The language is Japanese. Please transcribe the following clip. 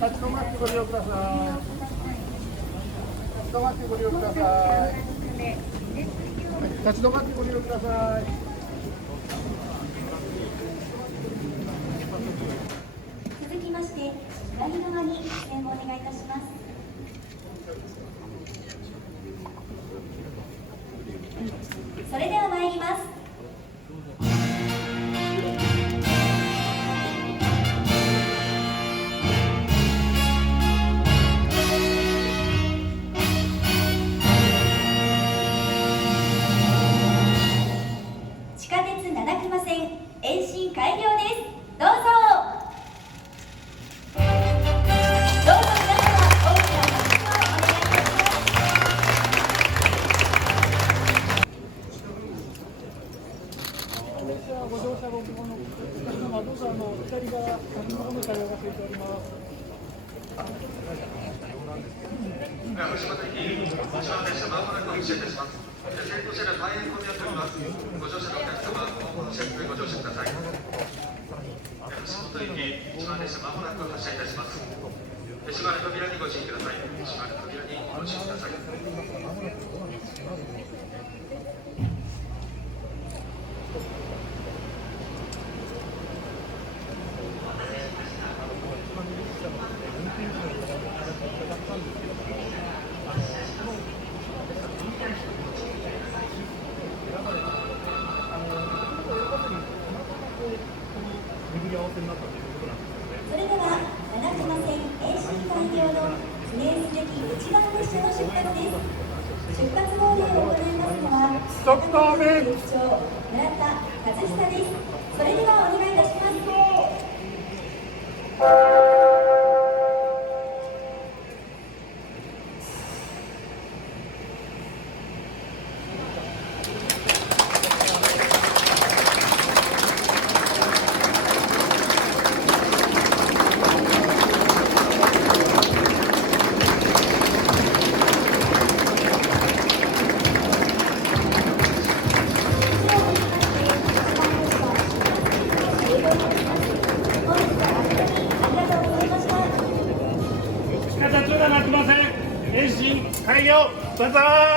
立ち止まってご利用ください。立ち止まってご利用ください。立ち止まってご利用ください。続きまして、左側に出演をお願いいたします。それでは参ります。地下鉄七隈線延伸開業です。どうぞ。どうぞ皆様、大きな拍手をお願いいたします。列車ご乗車ご希望のお客様、どうぞ左側先ほどの車両が空いております。福島駅、こちらの列車まもなく発車いたします。先頭車両大変混み合っております。ご乗車のお客様、後方の車両へご乗車ください。橋本駅、こちらの列車まもなく発車いたします。閉まる扉にご注意ください。閉まる扉にご注意ください。それでは七隈線延伸開業の記念すべき一番列車の出発です。出発号令を行いますのは速報局長村田和久です。それではお願いいたします。地下鉄七隈線延伸開業、万歳。